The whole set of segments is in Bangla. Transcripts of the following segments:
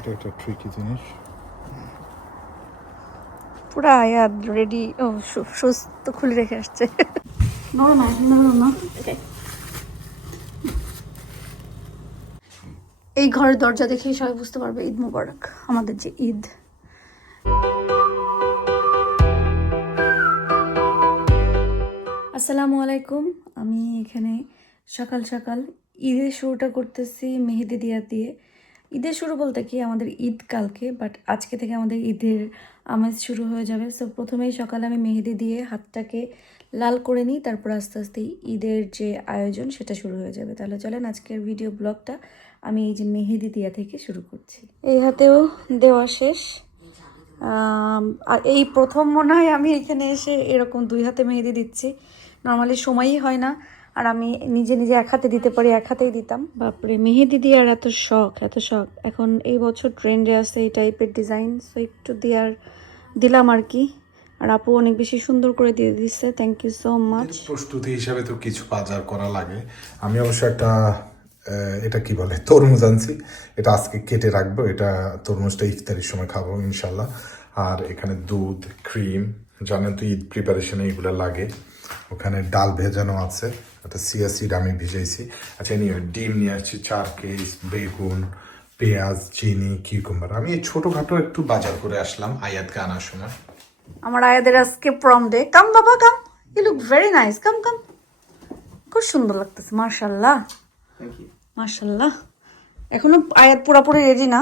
এটা একটা ট্রিকি জিনিস। পুরা আয়াত রেডি। ও শুজ তো খুলে রেখে আসছে। এই ঘরের দরজা দেখেই সবাই বুঝতে পারবে ঈদ মুবারক, আমাদের যে ঈদ। আসসালামু আলাইকুম। আমি এখানে সকাল সকাল ঈদের শুরুটা করতেছি মেহেদি দিয়া দিয়ে। ঈদের শুরু বলতে কি, আমাদের ঈদ কালকে, বাট আজকে থেকে আমাদের ঈদের আমেজ শুরু হয়ে যাবে। সো প্রথমেই সকালে আমি মেহেদি দিয়ে হাতটাকে লাল করে নিই, তারপর আস্তে আস্তে ঈদের যে আয়োজন সেটা শুরু হয়ে যাবে। তাহলে চলেন আজকের ভিডিও ব্লগটা আমি এই যে মেহেদি দিয়া থেকে শুরু করছি। এই হাতেও দেওয়া শেষ। আর এই প্রথম মনে হয় আমি এখানে এসে এরকম দুই হাতে মেহেদি দিচ্ছি। নর্মালি সময়ই হয় না, আর আমি নিজে নিজে এক হাতে দিতে পারি, এক হাতেই দিতাম। বাপরে, মেহেদি দিয়ে আর এত শখ, এত শখ। এখন এই বছর ট্রেন্ডে আছে এই টাইপের ডিজাইন, সো একটু দিলাম আর কি। আর আপু অনেক বেশি সুন্দর করে দিয়ে দিচ্ছে, থ্যাংক ইউ সো মাচ। প্রস্তুতি হিসাবে তো কিছু বাজার করা লাগে। আমি অবশ্য একটা এটা কি বলে তরমুজ আনছি, এটা আজকে কেটে রাখবো। এটা তরমুজটা ইফতারির সময় খাবো ইনশাল্লাহ। আর এখানে দুধ, ক্রিম, জানেন তো ঈদ প্রিপারেশনে এগুলো লাগে। ওখানে ডাল ভেজানো আছে, একটা চিয়া সিড আমি ভিজাইছি। আচ্ছা, নিয়ে ডিম নিয়ে আসছি 4 কেস, বেগুন, পেঁয়াজ, চিনি, কিউকাম্বার। আমি এই ছোটোখাটো একটু বাজার করে আসলাম আয়াতকে আনার সময়। আমার আয়াদের আজকে প্রম ডে। কাম বাবা কাম, ইউ লুক ভেরি নাইস, কাম কাম। খুব সুন্দর লাগতেছে, মাশাআল্লাহ মাশাআল্লাহ। এখনো আয়াত পুরোপুরি রেডি না,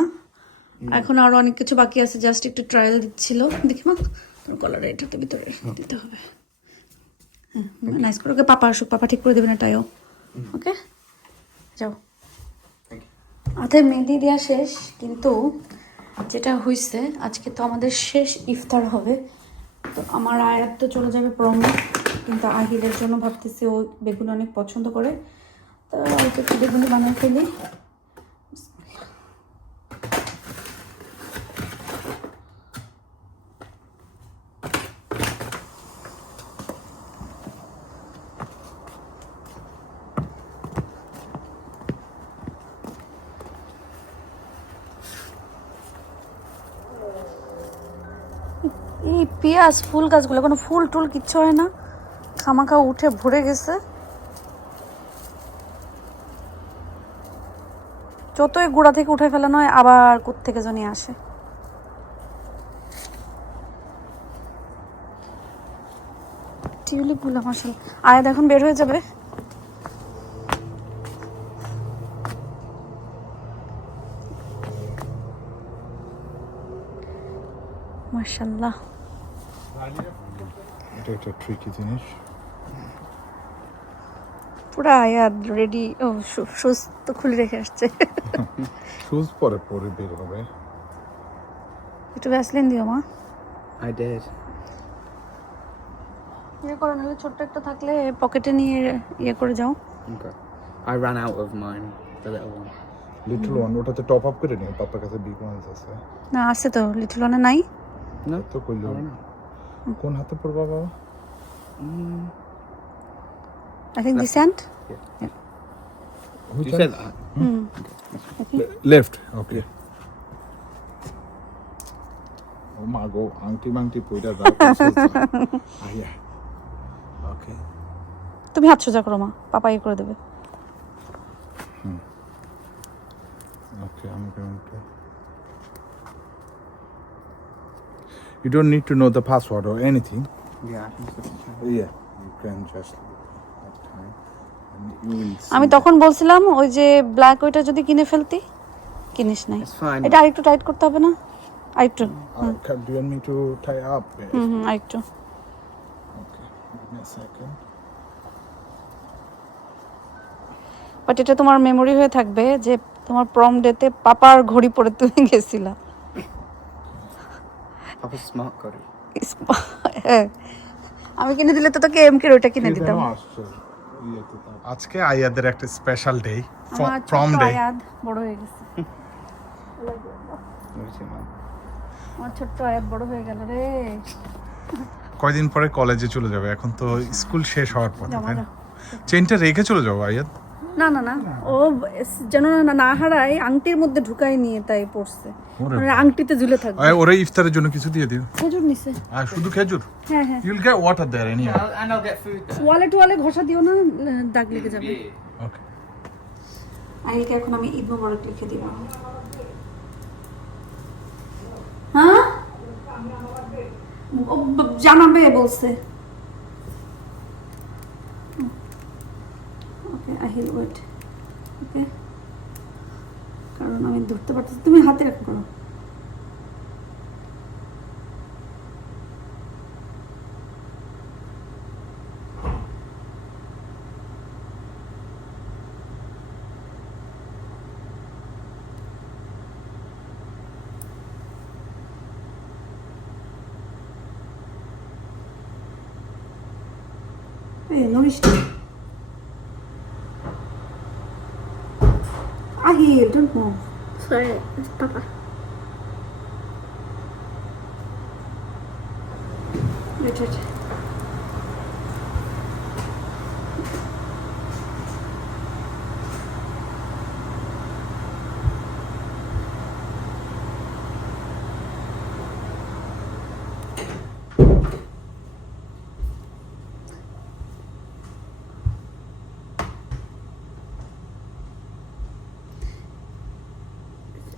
এখন আরো অনেক কিছু বাকি আছে, জাস্ট একটু ট্রায়াল দিচ্ছিল। দেখি মা, তোর কলার এটাতে ভিতরে দিতে হবে। হ্যাঁ, নাইস করে। ওকে পাপা আসুক, পাপা ঠিক করে দেবে না টাইও। ওকে, যাও। হাতে মেহেদি দেওয়া শেষ, কিন্তু যেটা হয়েছে আজকে তো আমাদের শেষ ইফতার হবে। তো আমার আয়াত তো চলে যাবে প্রমে, কিন্তু আহিলের জন্য ভাবতেছি, ও বেগুন অনেক পছন্দ করে, তো হয়তো একটু বেগুনি বানিয়ে ফেলি। এই পেঁয়াজ ফুল গাছগুলো কোনো ফুল টুল কিচ্ছু হয় না, খামাখা উঠে ভরে গেছে। যতই গোড়া থেকে উঠে ফেলানো হয়, আবার কোত্থেকে জানি আসে। টিউলিপ গুলো মাশাআল্লাহ। আয়াত এখন বের হয়ে যাবে। মাশাআল্লাহ। এটা একটা ট্রিকি জিনিস। পুরা আয়াত রেডি। ও শুজ তো খুলে রেখে আসছে। শুজ পরে পরে বের হবে। একটু ভ্যাসলিন দিও মা। I did. ইয়ে করো, নাহলে ছোট্ট একটা থাকলে পকেটে নিয়ে ইয়ে করে যাও। Okay. I ran out of mine, the little one. Little one, ওটাতে টপ আপ করে নিও। পাপার কাছে বিগ ওয়ান্স আছে না, আছে তো, লিটল ওয়ানে নাই। No? তো কইলো। I don't know. কোন হাতে পড়বা বাবা? I think this hand. You said that. Left, okay. ও মা গো, আংটি মাংটি পয়টা দাও। আয়া, ওকে। তুমি হাত সোজা করো মা, পাপা ইয়ে করে দেবে। Okay, I'm going to. You don't need to know the password or anything. Yeah, I can just Yeah, you can just that time, and you will see. আমি তখন বলছিলাম ওই যে ব্ল্যাক ওইটা যদি কিনে ফেলতি, কিনিস নাই। It's fine. এটা আরেকটু টাইট করতে হবে না? আরেকটু। Do you want me to tie up? আরেকটু। Okay, give me a second. But এটা তোমার মেমোরি হয়ে থাকবে যে তোমার প্রম ডেতে পাপার ঘড়ি পরে তুমি গেছিলা। Papa's smart got it. হ্যাঁ, আমি কিনে দিলে তো তোকে এমকে ওইটা কিনে দিতাম। আজকে আয়াদের একটা স্পেশাল ডে, আমার প্রম ছোট্ট ডে। আয়াদ বড় হয়ে গেছে। What is it, Mum? আমার ছোট্ট আয়াদ বড় হয়ে গেল রে। কয়দিন পরে কলেজে চলে যাবে, এখন তো স্কুল শেষ হওয়ার পথে, জমা তাই না? দাও। চেনটা রেখে চলে যাবো আয়াদ। না না না, ও যেন না হারায় আংটির মধ্যে ঢুকাই নিয়ে তাই পড়ছে, মানে আংটিতে ঝুলে থাকবে। ওরা ইফতারের জন্য কিছু দিয়ে দিও। খেজুর নিছে। আর শুধু খেজুর? হ্যাঁ হ্যাঁ। You'll get water there anyway. And I'll get food there. ওয়ালে ঘষা দিও না, দাগ লেগে যাবে। Okay. আহিলকে এখন আমি ঈদ মোবারক লিখে দিব। হ্যাঁ জানাবে বলছে। ওকে আহিল ওয়েট। ওকে, কারণ আমি ধরতে পারতেছি, তুমি হাতে রাখো করো। নড়িস না। Ahil, don't move. Sorry, it's Papa. Wait.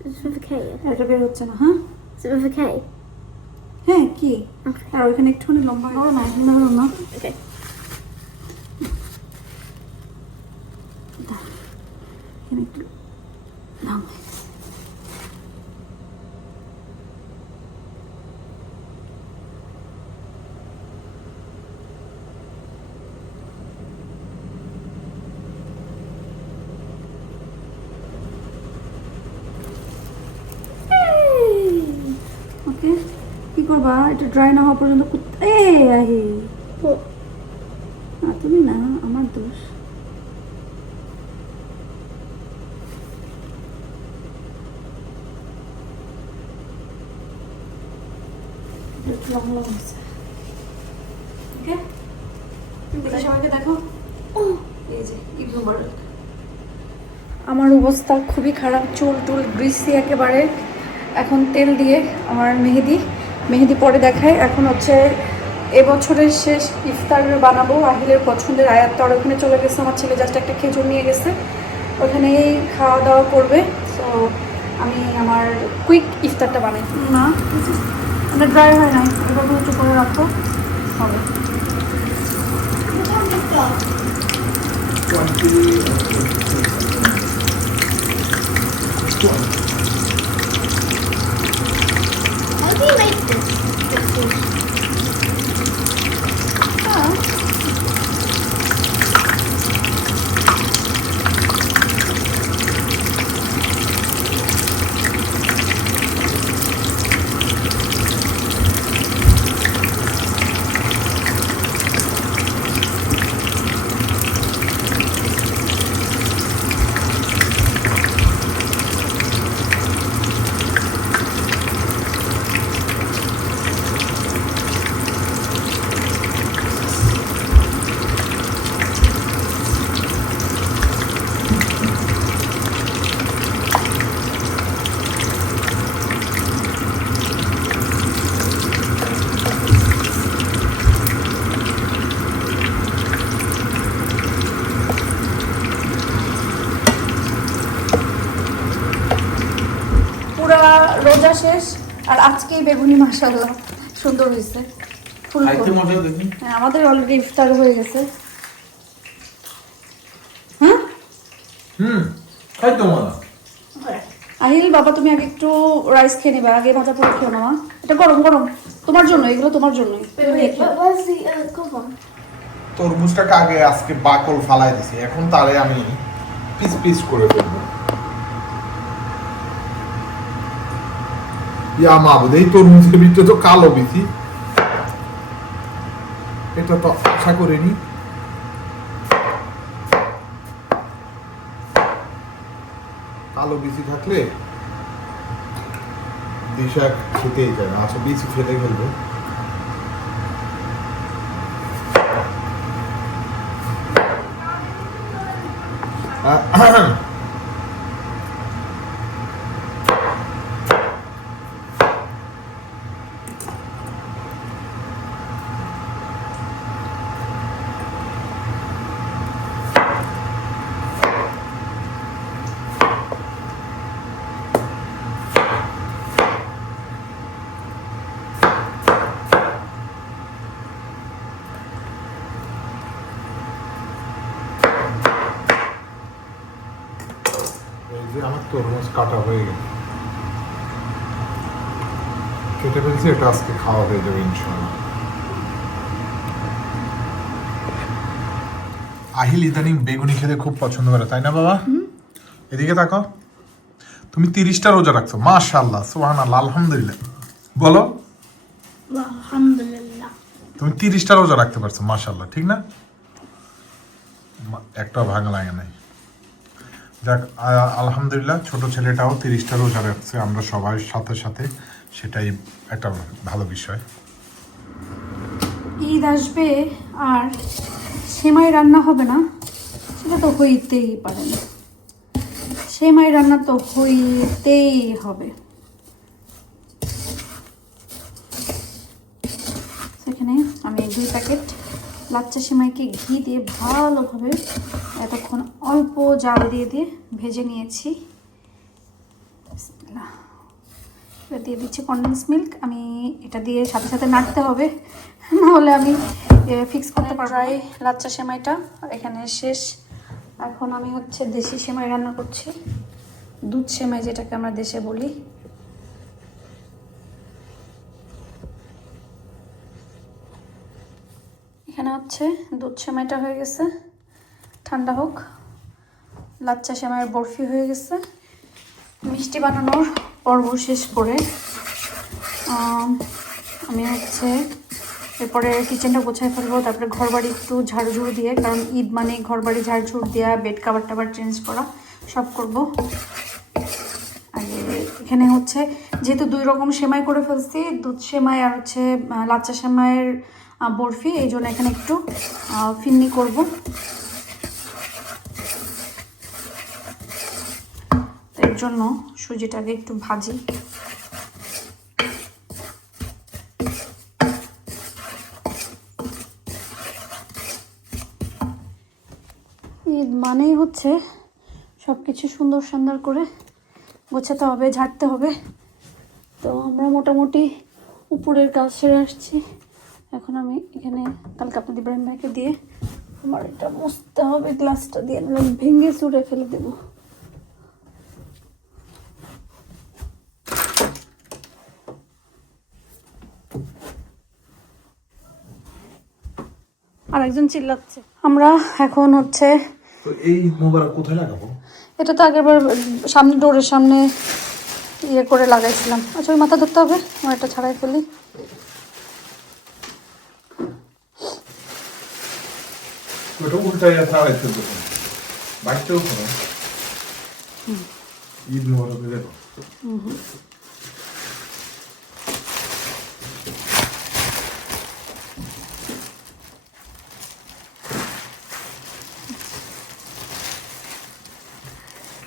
It's with a K. এটা বের হচ্ছে না, হ্যাঁ? Is it with a K? হ্যাঁ, কি? Okay. আর ওইখানে একটুখানি লম্বা করো না, না। Okay. এখানে একটু লম্বা। ওকে, কি করবা? এটা ড্রাই না হওয়া পর্যন্ত আহি তুমি না, আমার দোষ। সবাইকে দেখো, এই যে ঈদ মোবারক। আমার অবস্থা খুবই খারাপ, চুল টুল গ্রিসি একেবারে। এখন তেল দিয়ে আমার মেহেদি পরে দেখায়। এখন হচ্ছে এবছরের শেষ ইফতার বানাবো আহিলের পছন্দের। আয়াত তো আর ওখানে চলে গেছে, আমার ছেলে জাস্ট একটা খেজুর নিয়ে গেছে, ওখানেই খাওয়া দাওয়া করবে। তো আমি আমার কুইক ইফতারটা বানাই না, মানে ড্রাই হয় না, এবার উঁচু করে রাখো হবে। How do you make this? রোজা শেষ আর আজকেই বেগুনি মাশাআল্লাহ সুন্দর হয়েছে। হ্যাঁ, আমাদের অলরেডি ইফতার হয়ে গেছে। হ্যাঁ আহিল বাবা, তুমি আগে একটু রাইস খেয়ে নেবে, আগে ভাজা পোড়া খেও না। এটা গরম গরম তোমার জন্য, এগুলো তোমার জন্যই। Where's the cover? তরমুজটাকে আগে আজকে বাকল ফালাই দিছি, এখন তারে আমি পিস পিস করে ফেলবো। ইয়া মাবুদ, এই তরমুজের ভিতরে তো কালো বিচি, এটা তো আশা করিনি। কালো বিচি থাকলে দিশা খেতেই যায় না। আচ্ছা, বিচি ফেলে ফেলবো। এই যে আমার তরমুজ কাটা হয়ে গেল, কেটে ফেলছি, এটা আজকে খাওয়া হয়ে যাবে ইনশাআল্লাহ। আহিল ইদানিং বেগুনি খেতে খুব পছন্দ করে, তাই না বাবা? এদিকে তাকাও, তুমি 30টা রোজা রাখছো, মাশাআল্লাহ, সুবহানাল্লাহ, আলহামদুলিল্লাহ। বলো, Alhamdulillah. তুমি 30টা রোজা রাখতে পারছো, মাশাআল্লাহ, ঠিক না? একটাও ভাঙা লাগে নাই। যাক, আলহামদুলিল্লাহ, ছোট ছেলেটাও 30টা রোজা রাখছে, আমরা সবাই সাথে সাথে, সেটাই একটা ভালো বিষয়। ঈদ আসবে আর সেমাই রান্না হবে না, সেটা তো হইতেই পারে না। সেমাই রান্না তো হইতেই হবে। সেখানে আমি 2 প্যাকেট লাচ্চা সেমাইকে ঘি দিয়ে ভালোভাবে এতক্ষণ অল্প জাল দিয়ে দিয়ে ভেজে নিয়েছি। বিসমিল্লাহ। এবার দিয়ে দিচ্ছি কনডেন্স মিল্ক। আমি এটা দিয়ে সাথে সাথে নাড়তে হবে, নাহলে আমি ফিক্স করতে পারবো। ড্রাই লাচ্চা সেমাইটা এখানে শেষ। এখন আমি হচ্ছে দেশি সেমাই রান্না করছি, দুধ সেমাই যেটাকে আমরা দেশে বলি। এখানে হচ্ছে দুধ সেমাইটা হয়ে গেছে, ঠান্ডা হোক। লাচ্চা সেমাইয়ের বরফি হয়ে গেছে। মিষ্টি বানানোর পর্ব শেষ করে আমি হচ্ছে এরপরে কিচেনটা গোছায় ফেলবো, তারপরে ঘরবাড়ি একটু ঝাড়ঝুড় দিয়ে, কারণ ঈদ মানে ঘরবাড়ি ঝাড়ঝুড় দেওয়া, বেড কাভার টাভার চেঞ্জ করা, সব করব। আর এখানে হচ্ছে যেহেতু 2 রকম সেমাই করে ফেলছি, দুধ সেমাই আর হচ্ছে লাচ্চা সেমাইয়ের বরফি, এই জন্য এখানে একটু ফিন্নি করব। এর জন্য সুজিটাকে একটু ভাজি। ঈদ মানেই হচ্ছে সব কিছু সুন্দর সুন্দর করে গোছাতে হবে, ঝাড়তে হবে। তো আমরা মোটামুটি উপরের কাজ সেরে আসছি। এখন আমি এখানে কালকে আপনাদের ইব্রাহিম ভাইকে দিয়ে আমার এটা মুছতে হবে, গ্লাসটা দিয়ে ভেঙে চুড়ে ফেলে দেবো। আর একজন চিল্লাচ্ছে। আমরা এখন হচ্ছে, তো এই মোবারক কোথায় লাগাবো? এটা তো আগেরবার সামনে ডোরের সামনে ইয়ে করে লাগাইছিলাম। আচ্ছা, ওই মাথা ধরতে হবে, আমার এটা ছাড়াই ফেলি। ওটা উল্টাই ছাড়াই ফেলবো, বাইকটাও করো। ঈদ মোবারক দেখো।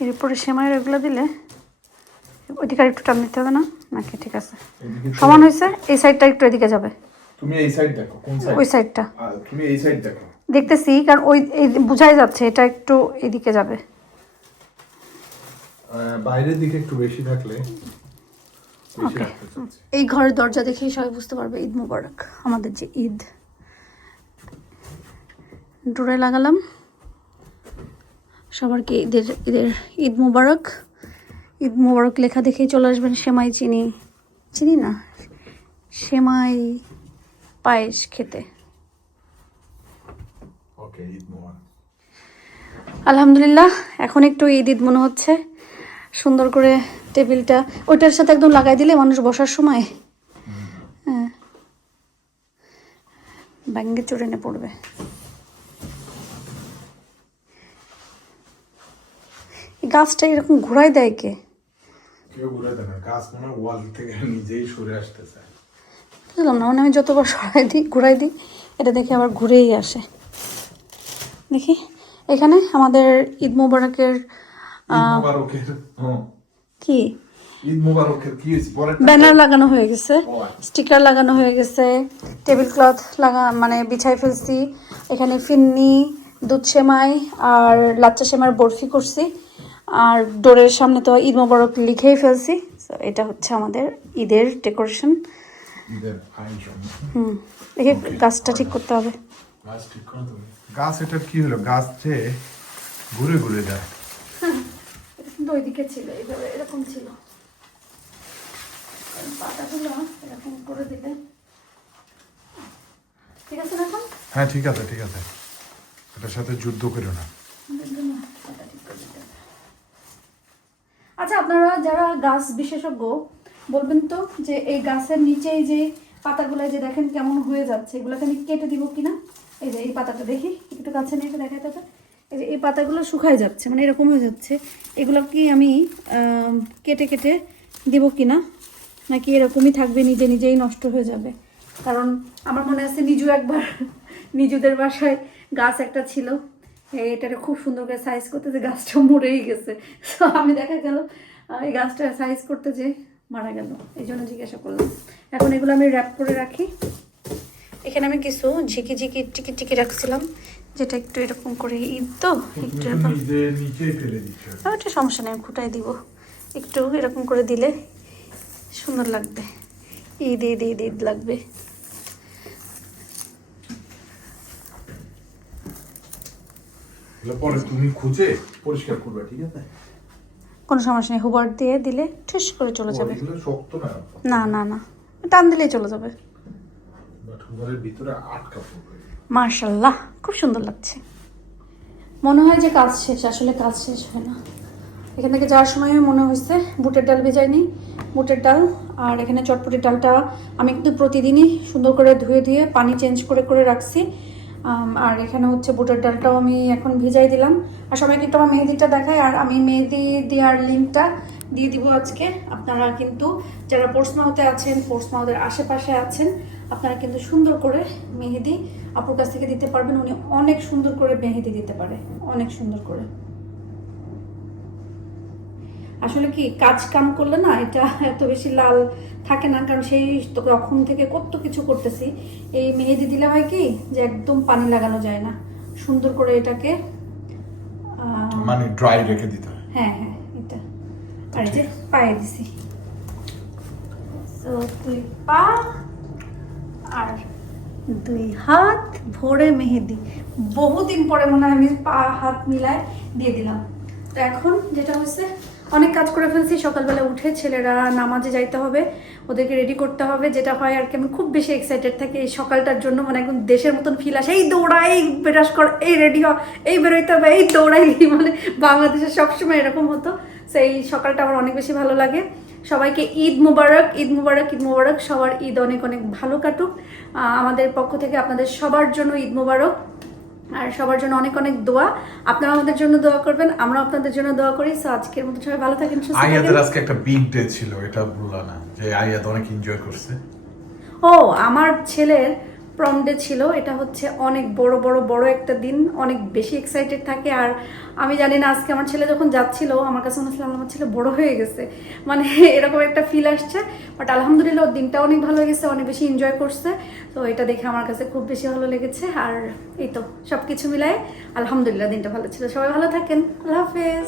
এরপরে সেমাইয়ের এগুলো দিলে ওইদিকে আর একটু টান দিতে হবে না নাকি? ঠিক আছে, সমান হয়েছে। এই সাইডটা একটু এদিকে যাবে। তুমি এই সাইড দেখো, কোন সাইড? ওই সাইডটা তুমি এই সাইড দেখো। দেখতেছি, কারণ ওই বোঝাই যাচ্ছে এটা একটু এদিকে যাবে। বাইরের দিকে একটু বেশি থাকলে বেশি রাখতে চাচ্ছি। এই ঘরের দরজা দেখেই সবাই বুঝতে পারবে ঈদ মুবারক, আমাদের যে ঈদ। ডোরে লাগালাম। সবারকে ঈদের ঈদ মুবারক। ঈদ মুবারক লেখা দেখেই চলে আসবেন সেমাই চিনি না সেমাই পায়েস খেতে। ওকে, ঈদ মুবারক। আলহামদুলিল্লাহ, এখন একটু ঈদ মনে হচ্ছে। সুন্দর করে টেবিলটা ওইটার সাথে একদম লাগাই দিলে মানুষ বসার সময় হ্যাঁ ব্যাঙ্গে চড়ে নে পড়বে। গাছটা এরকম ঘুরাই দেয় কে? কেউ ঘুরাই দেয় না, গাছ মনে হয় ওয়াল থেকে নিজেই সরে আসতে চায়। বুঝলাম না, মানে আমি যতবার সরাই দিই ঘুরাই দিই, এটা দেখে আবার ঘুরেই আসে। দেখি এখানে আমাদের ঈদ মোবারকের ঈদ মোবারকের কি ঈদ মোবারকের কি হয়েছে পরে ব্যানার লাগানো হয়ে গেছে, স্টিকার লাগানো হয়ে গেছে, টেবিল ক্লথ মানে বিছাই ফেলছি। এখানে ফিন্নি, দুধ সেমাই আর লাচ্চা সেমাইয়ের বরফি করছি। আর ডোরের সামনে তো ঈদ মোবারক লিখেই ফেলছি। তো এটা হচ্ছে আমাদের ঈদের ডেকোরেশন। ঈদের আয়োজন। দেখে গাছটা ঠিক করতে হবে। গাছ ঠিক করো তুমি। গাছ এটা কি হলো? গাছ যে ঘুরে ঘুরে যায়। কিন্তু ওইদিকে ছিল, এইভাবে এরকম ছিল। পাতাগুলো এরকম করে দিলে ঠিক আছে না? এখন হ্যাঁ ঠিক আছে ঠিক আছে, এটার সাথে যুদ্ধ করো না। আচ্ছা, আপনারা যারা গাছ বিশেষজ্ঞ বলবেন তো যে এই গাছের নিচে যে পাতাগুলো যে দেখেন কেমন হয়ে যাচ্ছে, এগুলোকে আমি কেটে দিব কিনা। এই যে এই পাতাটা দেখি একটু কাছে নিয়ে দেখাই তো, এই যে এই পাতাগুলো শুকায় যাচ্ছে, মানে এরকম হয়ে যাচ্ছে। এগুলো কি আমি কেটে কেটে দিব কিনা, নাকি এরকমই থাকবে নিজে নিজেই নষ্ট হয়ে যাবে? কারণ আমার মনে আছে নিজুদের বাসায় গাছ একটা ছিল, এটাকে খুব সুন্দর করে সাইজ করতে যে গাছটা মরেই গেছে। তো আমি দেখা গেল এই গাছটা সাইজ করতে যে মারা গেল, এই জন্য জিজ্ঞাসা করলাম। এখন এগুলো আমি র্যাপ করে রাখি। এখানে আমি কিছু ঝিকি ঝিকি টিকি টিকি রাখছিলাম, যেটা একটু এরকম করে ঈদ তো একটু নিচেই ফেলে দিচ্ছ। ওটা সমস্যা নেই, খুঁটাই দিব। একটু এরকম করে দিলে সুন্দর লাগবে, ঈদ ঈদ ঈদ ঈদ লাগবে। পরে তুমি খুঁজে পরিষ্কার করবে, ঠিক আছে? কোনো সমস্যা নেই, হুবার দিয়ে দিলে ঠুস করে চলে যাবে। এগুলো শক্ত না, না না না, টান দিলেই চলে যাবে। বাট হুবারের ভিতরে আটকা পড়বে। মার্শাল্লাহ, খুব সুন্দর লাগছে। মনে হয় যে কাজ শেষ, আসলে কাজ শেষ হয় না। এখান থেকে যাওয়ার সময় মনে হয়েছে বুটের ডাল ভেজাইনি, বুটের ডাল আর এখানে চটপটির ডালটা আমি কিন্তু প্রতিদিনই সুন্দর করে ধুয়ে ধুয়ে পানি চেঞ্জ করে করে রাখছি। আর এখানে হচ্ছে বুটের ডালটাও আমি এখন ভিজাই দিলাম। আর সবাইকে একটু আমার মেহেদিটা দেখাই, আর আমি মেহেদি দেওয়ার লিঙ্কটা দিয়ে দিব আজকে। আপনারা কিন্তু যারা পোর্টসমাউথে আছেন, পোর্টসমাউথের আশেপাশে আছেন, আপনারা কিন্তু সুন্দর করে মেহেদি আপুর কাছ থেকে দিতে পারবেন। উনি অনেক সুন্দর করে মেহেদি দিতে পারে, অনেক সুন্দর করে। আসলে কি কাজ কাম করলে না এটা এত বেশি লাল থাকে না, কারণ সেই তখন থেকে কত কিছু করতেছি। এই মেহেদি দিলে হয় কি যে একদম পানি লাগানো যায় না, সুন্দর করে এটাকে মানে ড্রাই রেখে দিতে হয়। হ্যাঁ হ্যাঁ, এটা আর যে পায়ে দিছি। তো দুই পা আর দুই হাত ভরে মেহেদি, বহুদিন পরে মনে হয় আমি পা হাত মিলায় দিয়ে দিলাম। তো এখন যেটা হচ্ছে, অনেক কাজ করে ফেলছি। সকালবেলা উঠে ছেলেরা নামাজে যাইতে হবে, ওদেরকে রেডি করতে হবে, যেটা হয় আর কি। আমি খুব বেশি এক্সাইটেড থাকি এই সকালটার জন্য, মানে একদম দেশের মতন ফিল আসে। এই দৌড়া, এই ব্রাশ কর, এই রেডি হ, এই বেরোইতে হবে, এই দৌড়াই, মানে বাংলাদেশে সবসময় এরকম হতো। সেই সকালটা আমার অনেক বেশি ভালো লাগে। সবাইকে ঈদ মুবারক, ঈদ মুবারক, ঈদ মুবারক। সবার ঈদ অনেক অনেক ভালো কাটুক। আমাদের পক্ষ থেকে আপনাদের সবার জন্য ঈদ মুবারক, আর সবার জন্য অনেক অনেক দোয়া। আপনারা আমাদের জন্য দোয়া করবেন, আমরা আপনাদের জন্য দোয়া করি। সো আজকের মতো সবাই ভালো থাকেন, সুস্থ আয়াদের থাকেন। আজকে একটা বিগ ডে ছিল, এটা ভুলা না যে আয়াদ অনেক এনজয় করছে। ও, আমার ছেলের প্রম ডে ছিল। এটা হচ্ছে অনেক বড় বড় বড় একটা দিন, অনেক বেশি এক্সাইটেড থাকে। আর আমি জানি না, আজকে আমার ছেলে যখন যাচ্ছিল আমার কাছে মনে হচ্ছিল আমার ছেলে বড় হয়ে গেছে, মানে এরকম একটা ফিল আসছে। বাট আলহামদুলিল্লাহ, ওর দিনটা অনেক ভালো গেছে, অনেক বেশি এনজয় করছে। তো এটা দেখে আমার কাছে খুব বেশি ভালো লেগেছে। আর এই তো সব কিছু মিলায় আলহামদুলিল্লাহ দিনটা ভালো ছিল। সবাই ভালো থাকেন, আল্লাহ হাফেজ।